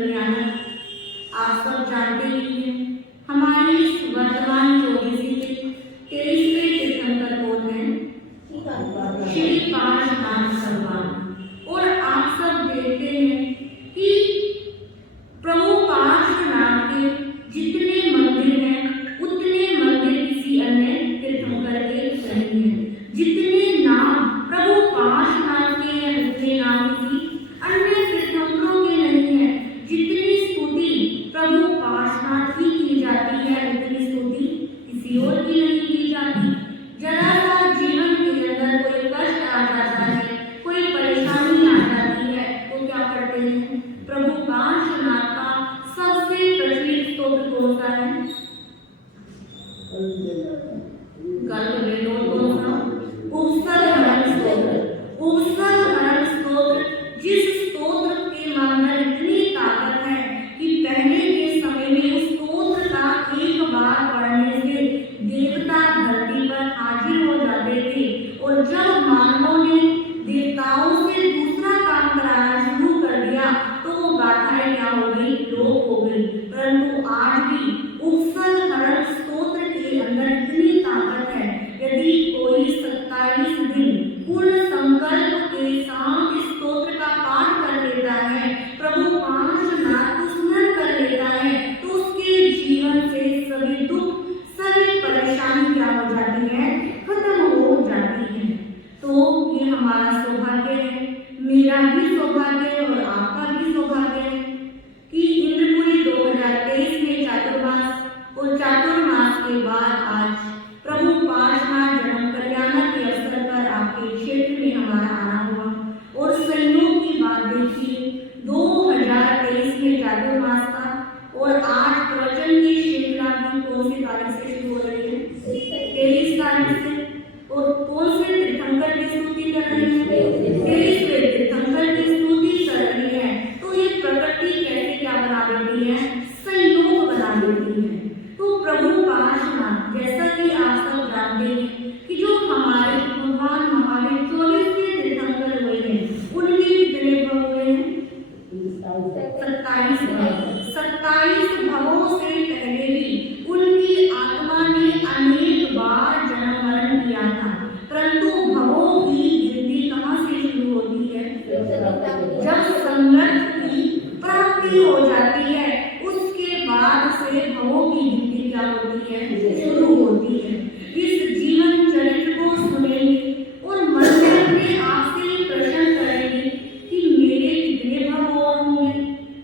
कल्याणक। आप सब जानते ही हैं हमारी इस वर्तमान 24वीं के 23वें तीर्थंकर कौन है? श्री पार्श्वनाथ भगवान। और आप सब देखते हैं कि प्रभु पार्श्वनाथ के जितने मंदिर हैं उतने मंदिर किसी अन्य तीर्थंकर के नहीं हैं। जितने नाम प्रभु पार्श्वनाथ के हैं उतने नाम किसी अन्य तीर्थंकरों के नहीं हैं। जितनी स्तुति प्रभु पार्श्वनाथ की जाती है उतनी स्तुति किसी और की नहीं की जाती। जरा सा जीवन के अंदर कोई कष्ट आ जाता है, कोई परेशानी आ जाती है तो क्या करते हैं? प्रभु पार्श्वनाथ का सबसे प्रचलित स्तोत्र कौन सा है? उपसर्ग स्तोत्र। उपसर्ग स्तोत्र, जिस स्तोत्र के अंदर इतनी ताकत है कि पहले के समय में उस स्तोत्र का एक बार पढ़ने से देवता धरती पर हाजिर हो जाते थे। और जब मानवों ने देवताओं से दूसरा काम कराना शुरू कर दिया तो वो गाथाएं क्या हो गई? लोप हो गई। परंतु आज भी उपसर्ग स्तोत्र के अंदर इतनी ताकत है, यदि कोई 27 दिन पूर्ण संकल्प के साथ इस स्तोत्र का पाठ कर लेता है, प्रभु पार्श्वनाथ को स्मरण कर लेता है, तो उसके जीवन से सभी दुख, सभी परेशानी क्या हो जाती है? खत्म हो जाती है। तो ये हमारा सौभाग्य है, मेरा भी सौभाग्य है और आपका भी सौभाग्य है कि इंद्रपुरी 2023 में चातुर्मास और चातुर्मास के बाद आज प्रभु पार्श्वनाथ जन्म कल्याणक के अवसर पर आपके क्षेत्र में हमारा आना हुआ। और संयोग की बात देखिए, 2023 में चातुर्मास था और आज प्रवचन की श्रृंखला भी कौन सी तारीख से शुरू हो रही है? 23 तारीख से। और कौन से तीर्थंकर की स्तुति कर रही है? 23वें तीर्थंकर की स्तुति कर रही है। तो ये प्रकृति कैसे क्या बना देती है? संयोग बना देती है। तो प्रभु पार्श्वनाथ, जैसा कि आप सब जानते हैं कि जो हमारे भगवान महावीर 24वें तीर्थंकर हुए हैं, उनके कितने भव हुए हैं? 27 भव। 27 भवों से पहले भी उनकी आत्मा ने अनेक बार जन्म मरण किया था। परंतु भवों की गिनती कहाँ से शुरू होती है? जब संगत की प्राप्ति हो जाती है, उसके बाद से भवों की गिनती क्या होती है? शुरू होती है। इस जीवन चरित्र को सुनेंगे और मन में अपने आप से प्रश्न करेंगे कि मेरे कितने भव और होंगे,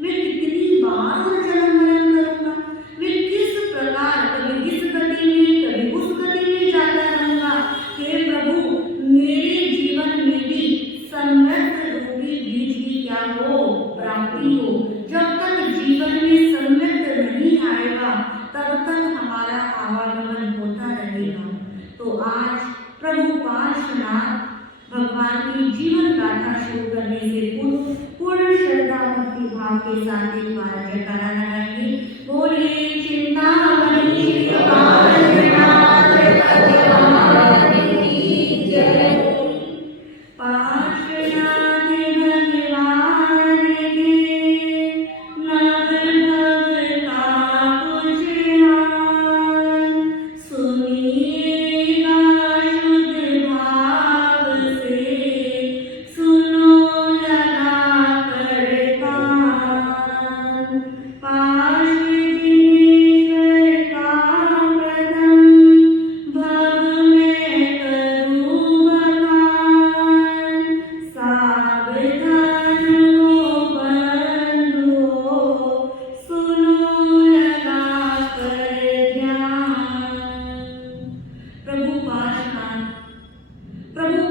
मैं कितनी बार और जन्म मरण करूंगा, मैं किस प्रकार कभी इस गति में कभी उस गति में जाता रहूंगा। हे प्रभु, मेरे जीवन में भी सम्यक रूपी बीज की क्या हो? प्राप्ति हो। जब तक जीवन में सम्यक नहीं आएगा तब तक हमारा आवागमन होता रहेगा। तो आज प्रभु पार्श्वनाथ भगवान की जीवन गाथा शुरू करने से पूर्व पूर्ण श्रद्धा भक्ति भाव के साथ एक बार जयकारा लगाएंगे। बोलिए चिंतामणि श्री पार्श्वनाथ भगवान की जय। पार्श्वनाथ भगवान के नव भगता पुजहान, सुनिएगा शुद्ध भाव से, सुनो लगा कर कान। पार्श्व जिनेश्वर का प्रथम भव में करूँ बखान, सावधान हो बंधुओं, सुनो लगा कर ध्यान। प्रभु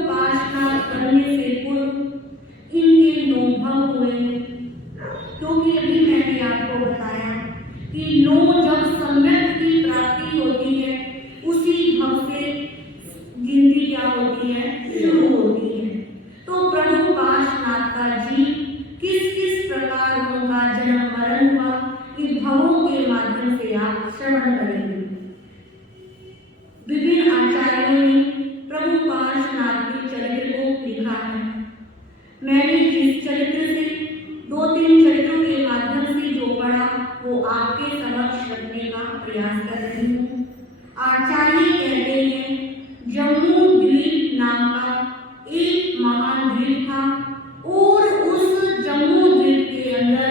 पार्श्वनाथ करने से पूर्व इनके 9 भव हुए हैं। क्योंकि अभी मैंने आपको बताया कि 9 जब सम्यक की प्राप्ति होती है, उसी भव से गिनती क्या होती है? शुरू होती है। तो प्रभु पार्श्वनाथ का जीव किस किस प्रकार उनका जन्म मरण हुआ, इन भवों के माध्यम से आप श्रवण करेंगे। विभिन्न आचार्यों ने प्रभु पार्श्वनाथ के चरित्र को लिखा है। मैंने जिस चरित्र से 2-3 चरित्रों के माध्यम से नाम का एक महान द्वीप था और उस जम्मू द्वीप के अंदर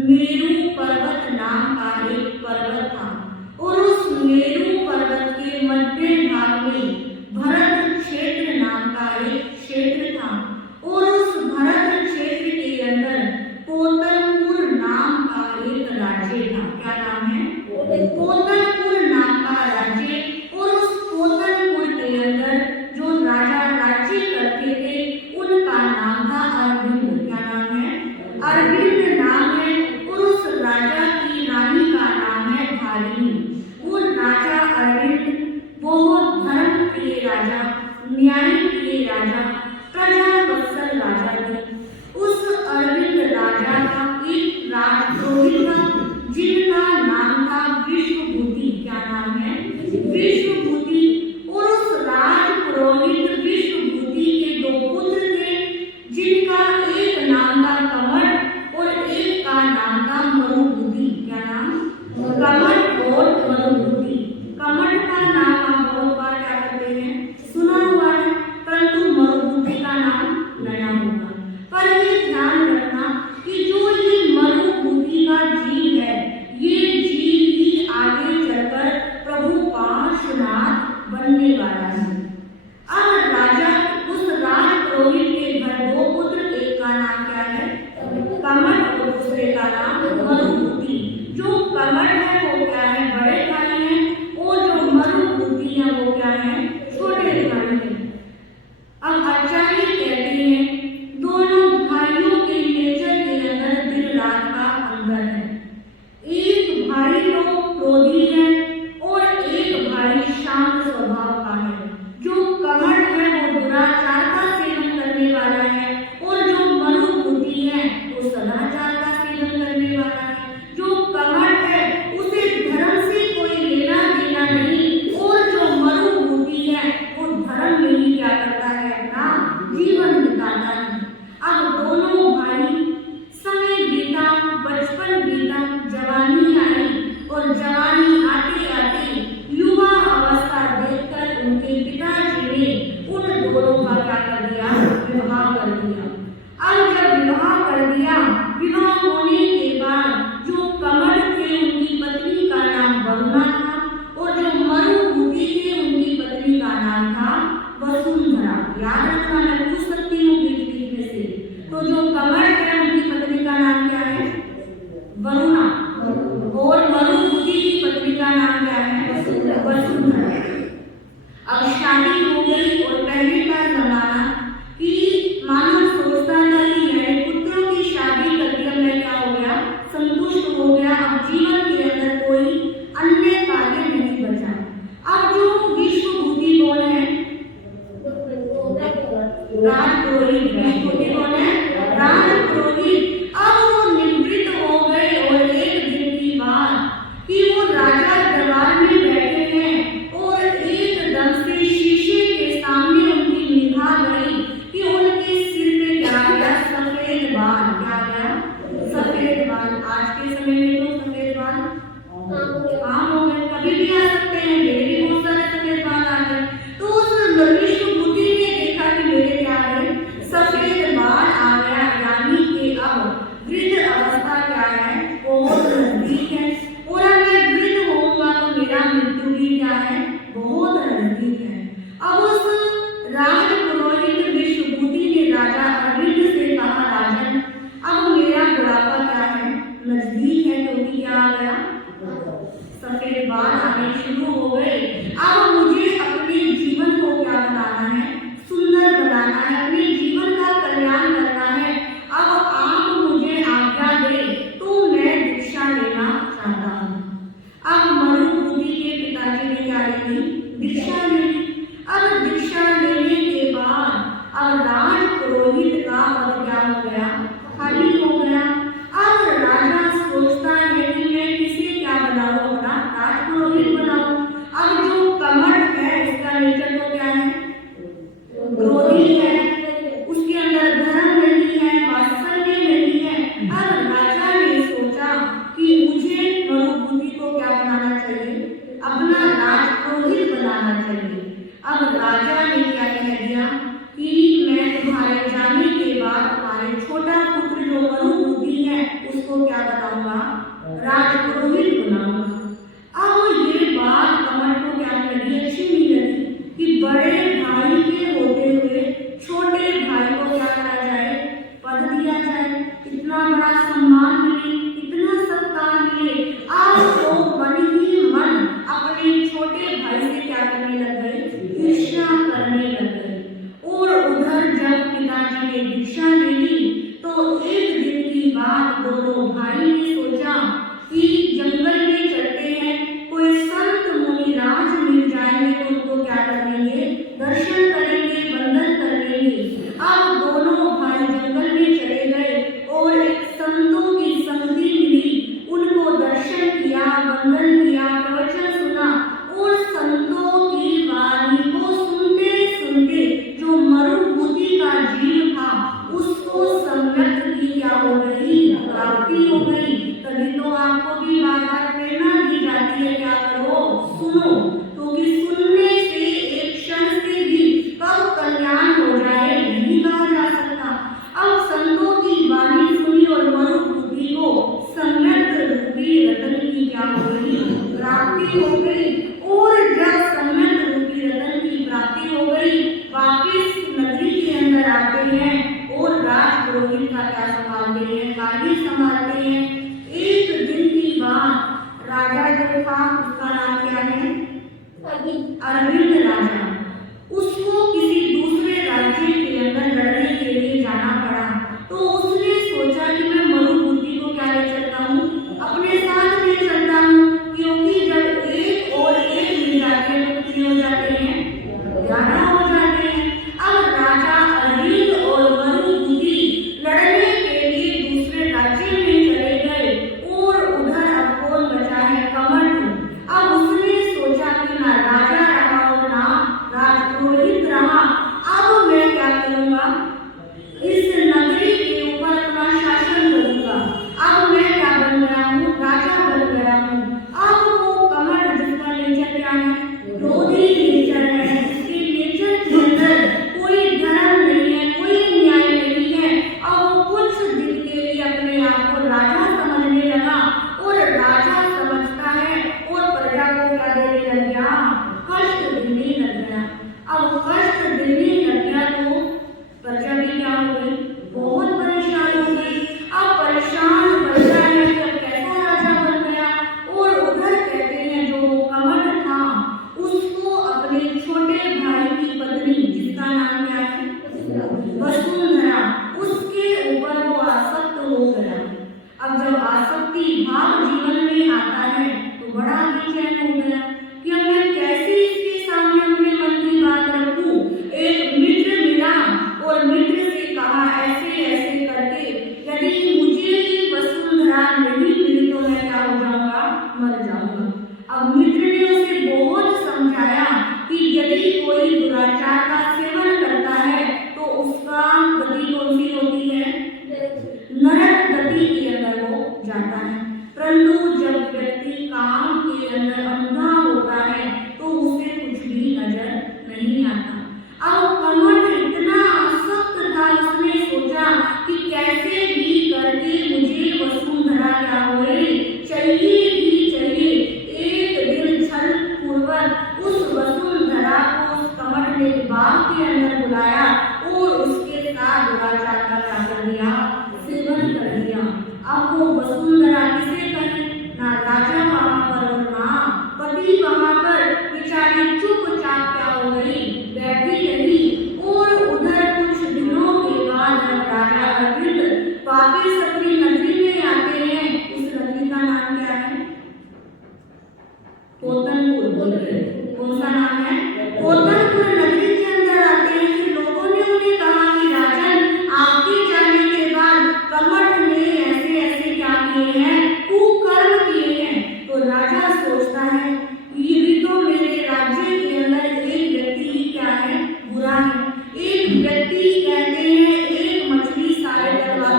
मेरू पर्वत नाम का एक पर्वत था और उस मेरू पर्वत के मध्य भाग में भरत क्षेत्र नाम का एक क्षेत्र था और उस भरत क्षेत्र के अंदर पोतनपुर नाम का एक राज्य था। क्या नाम है? पोतनपुर नाम का राज्य। और उस पोतनपुर के अंदर जो राजा राज्य करते थे उनका नाम था अरविंद। क्या नाम है? अरविंद नाम है। और उस राजा की रानी का नाम है भालिनी। वो राजा अरविंद बहुत धर्म प्रिय राजा, न्याय प्रिय राजा, प्रजा वत्सल राजा थे। उस अरविंद राजा का एक राजपुरोहित था जिनका नाम था विश्वभूति। क्या नाम है? विश्वभूति। और उस राजपुरोहित विश्वभूति के दो पुत्र थे जिनका एक नाम था कमठ और एक का नाम था मरुभूति। क्या नाम? कमठ और मरुभूति। कमठ का नाम आप बहुत बार क्या करते हैं? सुना हुआ है, परंतु मरुभूति का नाम नया होगा। पर ये ध्यान रखना कि जो ये मरुभूति का जीव है, ये जीव ही आगे चलकर प्रभु पार्श्वनाथ बनने वाला है। अब राजा उस राजपुरोहित के घर दो पुत्र, एक का नाम क्या है? कमठ और दूसरे का नाम मरुभूति। जो कमठ है वो क्या है? बड़े भाई हैं और जो मरुभूति है वो क्या है? छोटे भाई हैं। अब आचार्य कहते हैं दोनों भाइयों के नेचर के अंदर दिन रात का अंतर है। एक भाई तो क्रोधी है और एक भाई शांत स्वभाव का है। जो कमठ है वो दुराचार का सेवन करने वाला है और जो मरुभूति है वो सदाचार का सेवन करने वाला है। जो कमठ है उसे धर्म से कोई लेना देना नहीं और जो मरुभूति है वो धर्म में ही क्या करता है? अपना जीवन बिताता है। अब दोनों भाई समय बीता, बचपन बीता, जवानी आई और जवानी आते आते युवा अवस्था देखकर उनके पिताजी ने उन दोनों का क्या कर दिया? विवाह कर दिया। अब जब विवाह कर दिया, विवाह होने के बाद जो कमठ थे उनकी पत्नी का नाम वरुणा था और जो मरुभूति थे उनकी पत्नी का नाम था वसुंधरा। याद रखना, मैं पूछ सकती हूँ बीच बीच में से। तो जो कमठ है उनकी पत्नी का नाम क्या है? वरुणा। और मरुभूति की पत्नी का नाम क्या है? वसुंधरा। अब शादी हो गई और पहले का जमाना कि मानव सोचता था कि मेरे पुत्रों की शादी करके अब मैं क्या हो गया? संतुष्ट हो गया। अब जीवन के अंदर कोई अन्य कार्य नहीं बचा। अब जो विश्वभूति कौन है? राजपुरोहित। विश्वभूति कौन है? राजपुरोहित। अब वो निवृत्त हो गए और एक दिन की बात कि वो राजा दरबार में बैठे हैं और एकदम से शीशे के सामने उनकी निगाह गई कि उनके सिर पे क्या गया? सफेद बाल। क्या गया? सफेद बाल। आज के समय में तो सफेद बाल आम हो गए, कभी भी आ सकते हैं। मेरे भी बहुत सारे सफेद बाल आ गए। तो उस विश्वभूति ने देखा कि मेरे क्या गए? सफेद बाल आ गया, यानी कि अब वृद्ध अवस्था क्या है? बहुत नजदीक है और अब मैं वृद्ध होऊंगा तो मेरा मृत्यु भी क्या है? बहुत नजदीक है। अब उस राजपुरोहित विश्वभूति ने राजा अरविंद से कहा, राजन अब मेरा बुढ़ापा क्या है? नजदीक है, क्योंकि क्या आ गया? सफेद बाल आने शुरू हो गए। अब मुझे अपने जीवन को क्या बनाना है? सुंदर बनाना है, अपने जीवन का कल्याण करना है। अब आप मुझे आज्ञा दे तो मैं दीक्षा लेना चाहता हूँ। अब मरुभूति के पिताजी ने क्या ली? दीक्षा ली। अब दीक्षा लेने के बाद अब राजपुरोहित का पद क्या हो गया? खाली हो गया। अब राजा सोचता है कि मैं किसे क्या बनाऊं? अपना राजपुरोहित रूपी रतन की क्या हो गई? प्राप्ति हो गई। और जब सम्यक रूपी रतन की प्राप्ति हो गई, वापिस नदी के अंदर आते हैं और राज पुरोहित का क्या संभालते हैं? कार्य संभालते हैं। एक दिन की बात, राजा जो था उसका नाम क्या है? अरविंद राजा। उसको किसी दूसरे राज्य के अंदर लड़ने के लिए जाना पड़ा। तो उसने सोचा कि मैं मरुभूति को क्या ले चलता हूँ? अपने साथ ले चलता हूँ, क्योंकि जब एक और एक मिल जाते हैं तो कितने हो जाते हैं? 11 हो जाते हैं। अब राजा अरविंद और मरुभूति लड़ने के लिए दूसरे राज्य में चले गए और उधर अब कौन बचा है? कमंड। अब उसने सोचा कि ना राजा रहा और ना राजपुरोहित रहा, अब मैं क्या करूंगा? इस नगरी के ऊपर अपना शासन करूंगा। अब मैं क्या बन गया हूँ? राजा बन गया हूँ। अब वो कमंड जिसका नेचर क्या है? क्रोधी नेचर है। इसके नेचर के अंदर कोई धर्म नहीं है, कोई न्याय नहीं है। अब वो कुछ दिन के लिए अपने आप को राजा समझने लगा और राजा समझता है और प्रजा को क्या देने लग गया? कष्ट देने लग गया। अब कष्ट देने लग गया तो प्रजा भी क्या हो गई? बहुत परेशान हो गई। अब परेशान प्रजा है कि अब कैसा राजा बन गया। और उधर कहते हैं जो कमंड था उसको अपने छोटे भाई की पत्नी, जिसका नाम क्या है? वसुंधरा, उसके ऊपर वो आसक्त हो गया। अब जब आसक्ति भाव जीवन में आता है तो बड़ा बेचैन हो गया कि अब मैं कैसे इसके सामने अपने मन की बात रखूं। एक मित्र मिला और मित्र से कहा ऐसे ऐसे करके, यदि मुझे ये वसुंधरा नहीं मिली तो मैं क्या हो जाऊंगा? मर जाऊंगा। अब मित्र ने उसे बहुत समझाया कि यदि कोई दुराचार का सेवन करता है तो उसका गति कौन सी होती है? नरक गति के अंदर वो जाता है। परंतु जब व्यक्ति काम के अंदर अंधा होता है तो उसे कुछ भी नजर नहीं आता। अब कमंड इतना आसक्त था, उसने सोचा कि कैसे भी करके मुझे वसुंधरा क्या होए? चाहिए ही चाहिए। एक दिन छल पूर्वक उस वसुंधरा को उस कमंड ने बाग के अंदर बुलाया और उसके साथ दुराचार का क्या कर दिया? सेवन कर दिया। अब वो वसुंधरा किसे कहे? ना राजा वहां पर और ना पति वहां पर। बेचारी चुपचाप क्या हो गई? बैठी रही। और उधर कुछ दिनों के बाद जब राजा अरविंद वापिस अपनी नगरी में आते हैं, उस नगरी का नाम क्या है? पोतनपुर। बोलते कौन सा नाम है? पोतनपुर नगरी के अंदर आते हैं। फिर लोगों ने उन्हें कहा कि राजन, आपके जाने के बाद कमंड ने ऐसे ऐसे क्या किए हैं? कुकर्म किए हैं। तो राजा सोचता है ये भी तो मेरे राज्य के अंदर एक व्यक्ति ही क्या है? बुरा है। एक व्यक्ति कहते हैं एक मछली सारे परिवार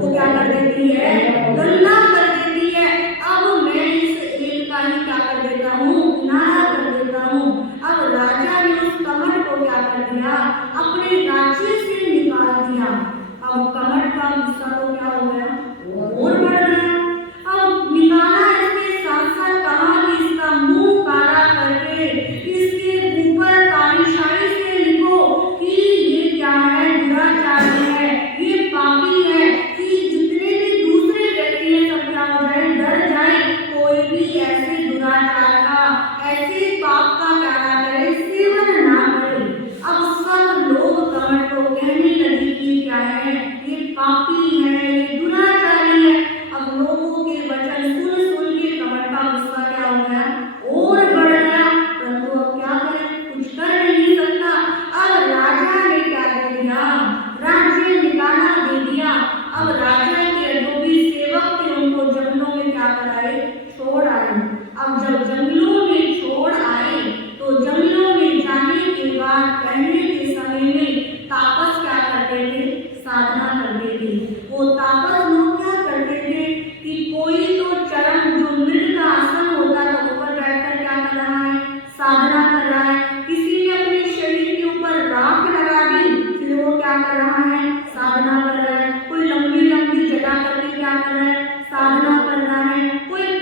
को क्या कर देती है? गंदा कर देती है। अब मैं इस एक का ही क्या कर देता हूँ? किनारा कर देता हूँ। अब राजा ने उस कमंड को क्या कर दिया? अपने राज्य से निकाल दिया। अब कमंड का गुस्सा तो क्या हो गया? और बढ़ गया। अब निकाला इसके साथ साथ कहा कि इसका मुंह काला करके इसके ऊपर काली शाही से लिखो कि ये क्या है? दुराचारी है, ये पापी है, कि जितने भी दूसरे व्यक्ति हैं सब क्या हो जाए? डर जाए। कोई भी ऐसे दुराचार का, ऐसे पाप का क्या ना करे? सेवन ना करे। अब सब लोग कमंड को कहने लगे कि क्या है? ये पापी है, ये दुराचारी है। अब लोगों के वचन सुन सुन के कमंड का गुस्सा क्या हो गया? और बढ़ गया। परंतु अब क्या करें? कुछ कर नहीं सकता। अब राजा ने क्या दे दिया? राज्य निकाला दे दिया। अब राजा के जो भी सेवक थे उनको जंगलों में क्या कराए? छोड़ आए। अब जब जंगलों में छोड़ आए तो जंगलों में जाने के बाद पहले के समय में तापस क्या करते थे? साधना करते थे। वो तापस लोग क्या करते थे कि कोई तो चरण जो मृग का आसन होता था ऊपर बैठकर क्या कर रहा है? साधना कर रहा है। किसी ने अपने शरीर के ऊपर राख लगा दी, फिर वो क्या कर रहा है? साधना कर रहा है। कोई लंबी लंबी जटा करके क्या कर रहा है? साधना कर रहा है। कोई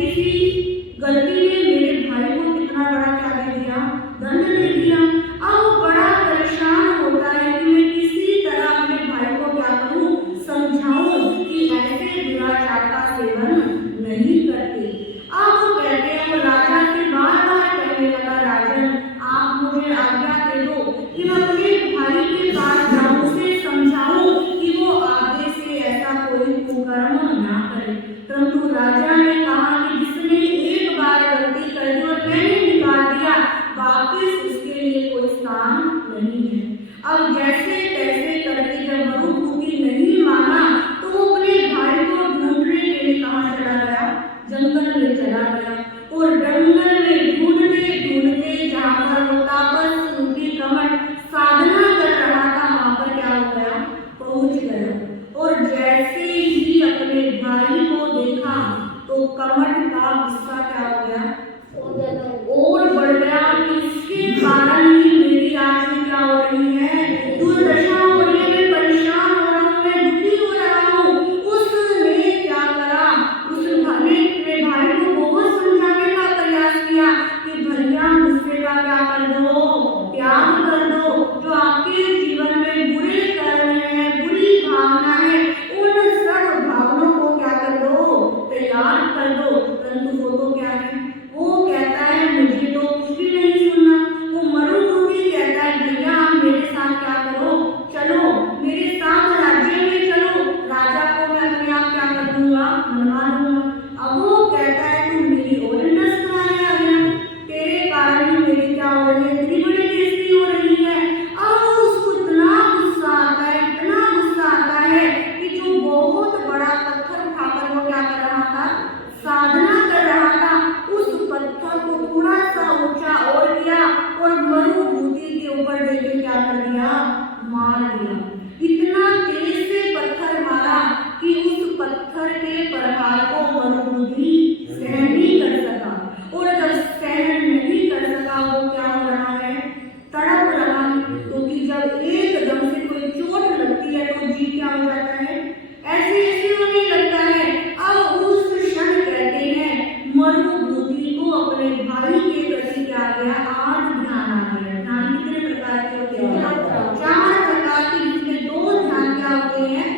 छोटी सी गलती ने मेरे भाई को कितना बड़ा क्या दे दिया, दंड दे दिया। अब वो बड़ा परेशान होता है कि मैं किसी तरह अपने भाई को क्या करूं, समझाऊं कि ऐसे दुराचार का सेवन नहीं करते। अब वो कहते हैं, वो राजा से बार बार कहने लगा, राजन आप मुझे आज्ञा दे दो कि मैं अपने भाई के पास जाऊं, उसे समझाऊं कि वो आगे से ऐसा कोई कुकर्म ना करे। परंतु राजा ने कहा कि जिसने एक बार गलती कर दी और मैंने निकाल दिया, वापिस उसके लिए कोई स्थान नहीं है। अब जैसे तैसे करके जब मरुभूमि नहीं माना तो वो अपने भाई को ढूंढने के लिए कहाँ चला गया, जंगल में चला गया। और जंगल में ढूंढते ढूंढते जहाँ पर वो तापस उनकी कमर साधना कर रहा था, वहां पर क्या हो गया, पहुंच गया। और जैसे ही अपने भाई को देखा तो कमर का गुस्सा क्या हो गया, और बढ़ गया कि इसके कारण ही मेरी आज क्या हो रही है, दुर्दशा हो रही है, मैं परेशान हो रहा हूँ, मैं दुखी हो रहा हूँ। उसने क्या करा, उसने अपने भाई को बहुत समझाने का प्रयास किया कि भैया गुस्से का क्या कर दो, त्याग कर दो, जो आपके जीवन में बुरे कर्म है, बुरी भावना है, उन सब भावनाओं को क्या कर दो, तैयार कर दो। परंतु वो तो क्या है, वो कहता है मुझे तो कुछ भी नहीं सुनना। वो मरुभूमि कहता है भैया आप मेरे साथ क्या करो, चलो मेरे साथ राज्य में चलो, राजा को मैं अपने आप क्या कर दूंगा, मनवा दूंगा। अब वो कहता है तू मेरी और इंटरेस्ट कराने आ गया, तेरे कारण ही मेरी क्या हो रही है, इतनी बड़ी बेइज्जती हो रही है। अब उसको इतना गुस्सा आता है, इतना गुस्सा आता है कि जो बहुत बड़ा पत्थर उठाकर वो क्या कर रहा था, साधना कर रहा था, उस पत्थर को थोड़ा सा ऊंचा और किया और मरुभूमि के ऊपर लेके क्या कर दिया, मार दिया। इतना तेज से पत्थर मारा कि उस पत्थर के प्रहार को मरुभूमि सहन नहीं कर सका। और जब सहन नहीं कर सका वो क्या हो रहा है, तड़प रहा है। क्योंकि जब एकदम से कोई चोट लगती है तो जी क्या हो जाता है, ऐसे ऐसे होने लगता है। अब उस क्षण कहते हैं मरुभूमि को अपने भाई के प्रति क्या गया, आज ध्यान आ गया। ध्यान कितने प्रकार के होते हैं, 4 प्रकार के, जिसमें 2 ध्यान क्या होते हैं,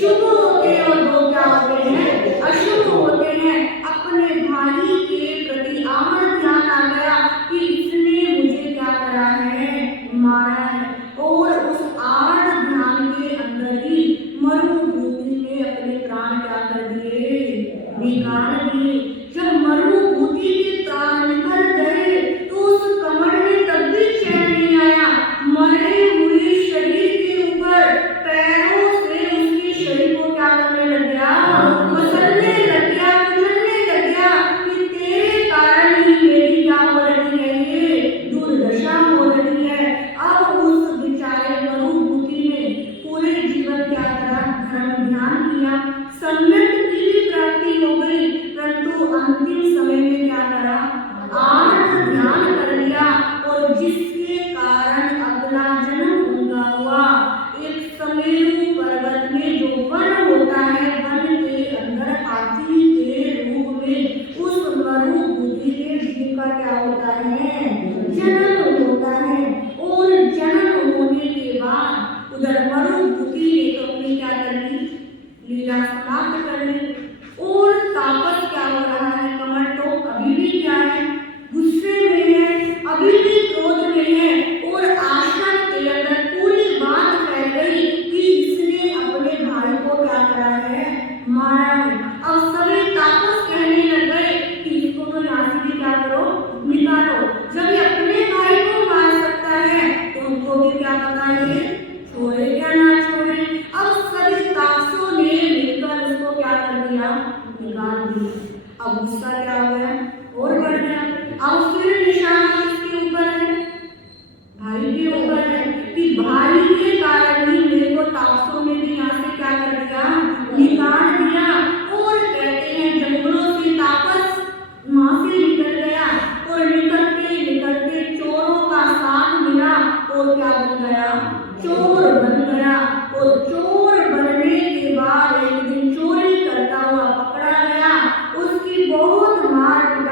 शुभ होते हैं और 2 क्या होते हैं, अशुभ होते हैं। अपने भाई के प्रति आज ध्यान आ गया कि इसने मुझे क्या करा है, मारा है। और उस आड़ ध्यान के अंदर ही मरुभूमि ने अपने प्राण क्या कर दिए, निकाल दिए। जब मरुभूमि के प्राण निकल गए तो उस कमर में तब भी चैन नहीं आया। मरे हुए शरीर के ऊपर पैरों से उसके शरीर को क्या करने लग गया, मसलने लग गया, कुचलने लग गया कि तेरे कारण ही मेरी क्या हो रही है, ये दुर्दशा हो रही है। अब उस बेचारे मरुभूमि ने पूरे जीवन क्या करा, धर्म ध्यान किया, सम्यक की भी प्राप्ति हो गई, परंतु अंतिम समय में क्या करा, आर्थ ध्यान कर लिया। और जिसके कारण अगला जन्म उनका हुआ एक समेरु पर्वत में जो वन होता है, वन के अंदर हाथी के रूप में उस मरुभूमि के जीव का क्या होता है, जन्म होता है। और जन्म होने के बाद उधर मरुभूमि ने तो अपनी क्या कर ली, लीला समाप्त कर ली। और तापस क्या हो रहा है, कमर तो अभी भी क्या है, गुस्से में है, अभी भी क्रोध में है। और आश्रम के अंदर पूरी बात फैल गई कि इसने अपने भाई को क्या करा है, मारा है। अब सभी तापस कहने लग गए कि इसको तो यहाँ से भी क्या करो, निकालो। जब ये अपने भाई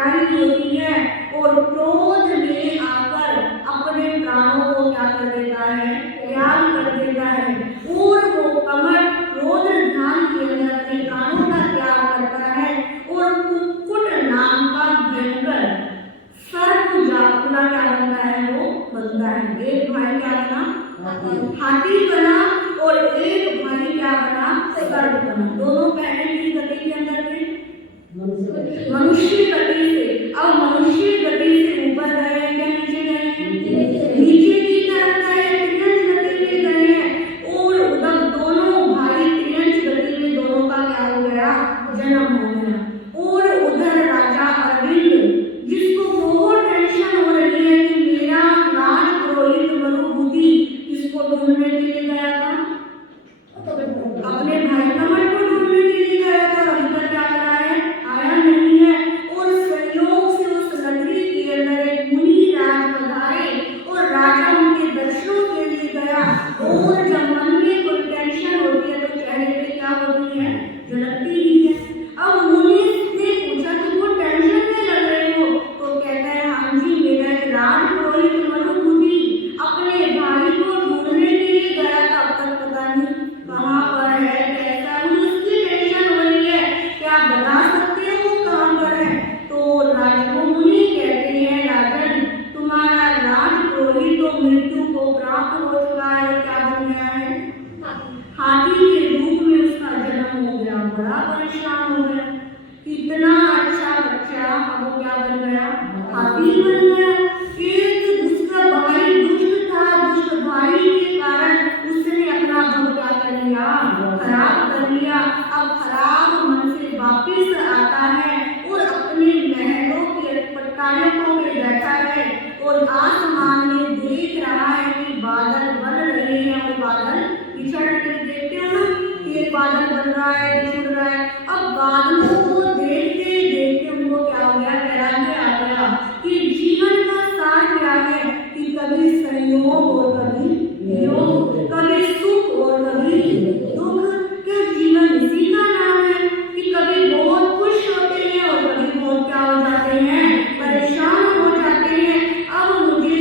बुराई होती है और क्रोध में आकर अपने प्राणों को क्या कर देता है, त्याग कर देता है। और वो कमर क्रोध ध्यान के अंदर अपने प्राणों का त्याग करता है और कुक्कुट नाम का भयंकर सर्प जातुला क्या बनता है, वो बनता है। एक भाई क्या बना, हाथी बना और एक भाई क्या बना, सर्प बना। दोनों पहले किस गति के अंदर थे, मनुष्य गति से। अब मनुष्य गति से ऊपर गए हैं क्या नीचे गए हैं, नीचे की तरफ गए, त्रियंच गति में गए हैं। और उधर दोनों भाई त्रियंच गति में दोनों का क्या हो गया, जन्म हो गया। और उधर राजा अरविंद जिसको बहुत टेंशन हो रही है कि मेरा राजपुरोहित मरुभूति किसको ढूंढने के लिए गया था, अपने भाई कमर को ढूंढने के लिए गया था। अभी तक क्या करा है, आया नहीं है। और संयोग से उस नगरी के अंदर एक मुनि राज पधारे और राजा उनके दर्शनों के लिए गया। और जब मन में कोई टेंशन होती है तो चेहरे पे क्या होती है, झलकती ही है। अब मुनि ने पूछा कि वो टेंशन में लग रहे हो, तो कहता है हाँ जी, मेरा एक राजपुरोहित मरुभूति अपने भाई को ढूंढने के लिए गया था, अब तक पता नहीं कहाँ पर है, कैसा है, उसकी टेंशन हो रही है, क्या बता सकते हो वो कहाँ पर है। तो मुनि कहते हैं राजन, तुम्हारा राजपुरोहित तो मृत्यु को प्राप्त हो चुका है, क्या बन गया है, हाथी के रूप में उसका जन्म हो गया। बड़ा परेशान हो गया, कितना अच्छा बच्चा, अब वो क्या बन गया, हाथी बन गया। एक उसका भाई दुष्ट था, दुष्ट भाई के कारण उसने अपना घर क्या कर लिया, खराब कर लिया। अब खराब मन से वापिस आता है और अपने महलों के पट्टारियों में बैठा है और आसमान में देख रहा है कि बादल बन रहे हैं और बादल बिछड़ रहे। देखते हो ना कि एक बादल बन रहा है, बिछड़ रहा है। अब बादलों को देखते देखते उनको क्या हो गया, वैराग्य आ गया कि जीवन का सार क्या है, कि कभी संयोग और कभी वियोग, कभी सुख और कभी दुख। क्या जीवन इसी का नाम है कि कभी बहुत खुश होते हैं और कभी बहुत क्या हो जाते हैं, परेशान हो जाते हैं। अब मुझे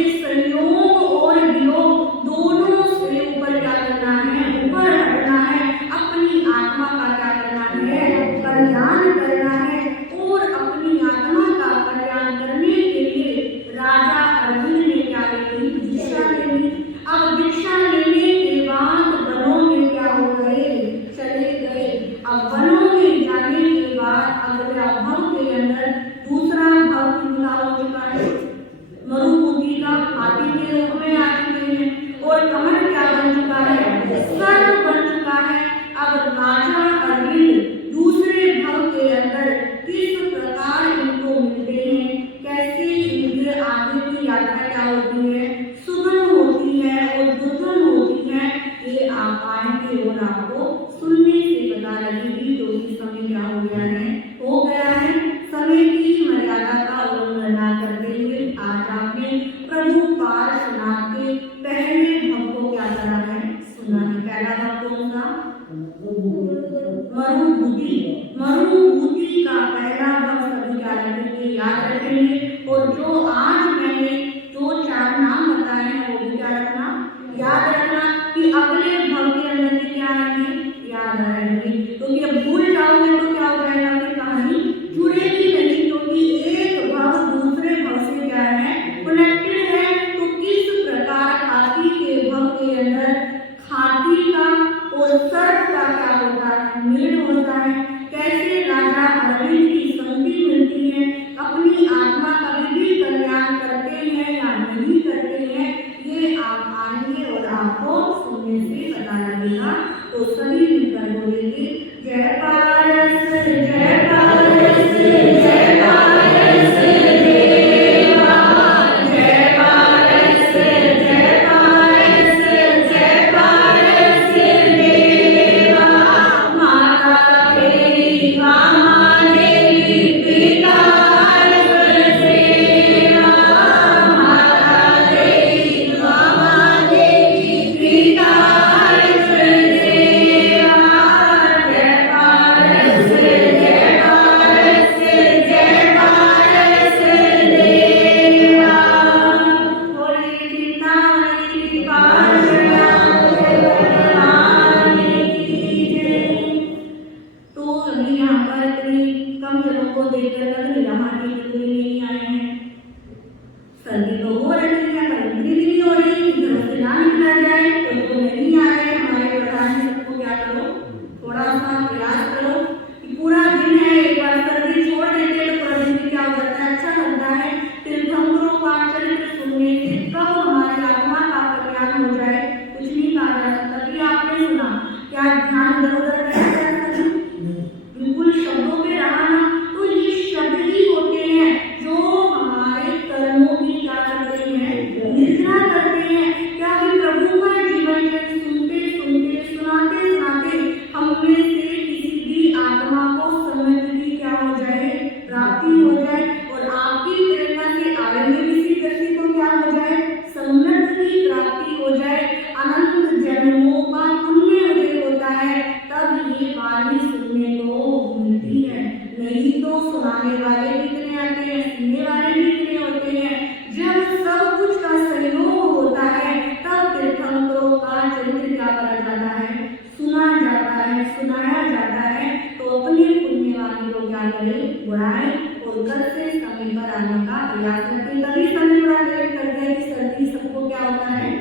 आने का प्रयास करते। तभी समय थोड़ा लेट कर दिया कि सर्दी सबको क्या होता है,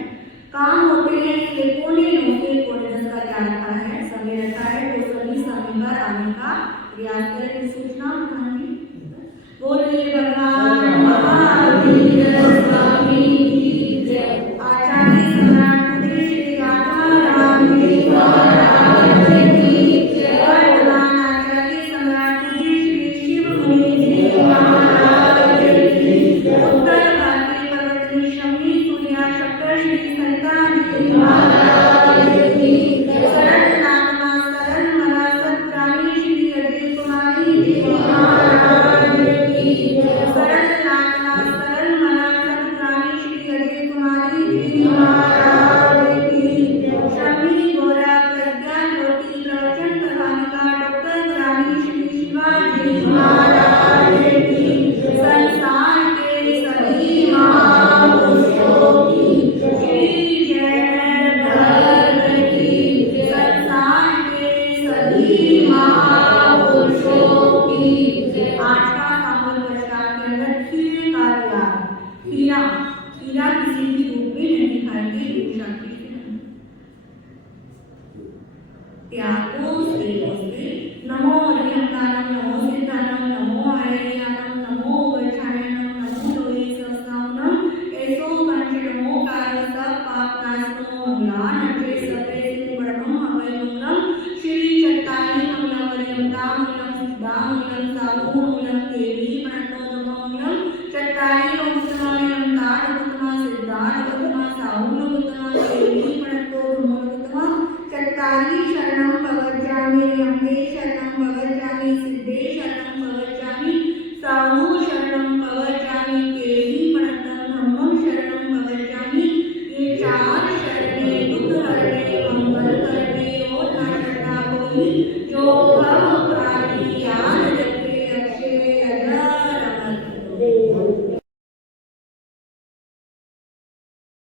काम होते हैं, इसलिए कोने नोके कोने का क्या रखा है, समय रखा है। तो सभी समय पर आने का प्रयास करें। सूचना कहानी बोलिए भगवान महावीर स्वामी की जय। आचार्य सम्राट श्री राधा रानी महाराज की जय। वर्तमान आचार्य सम्राट श्री शिव मुनि जी महाराज की जय। उत्तर भारतीय पर्वतनी शमी सूर्या शक्कर श्री सरिता जी महाराज की जय। शरण नामा शरण मना सत प्राणी श्री अजय कुमारी जी महाराज की जय।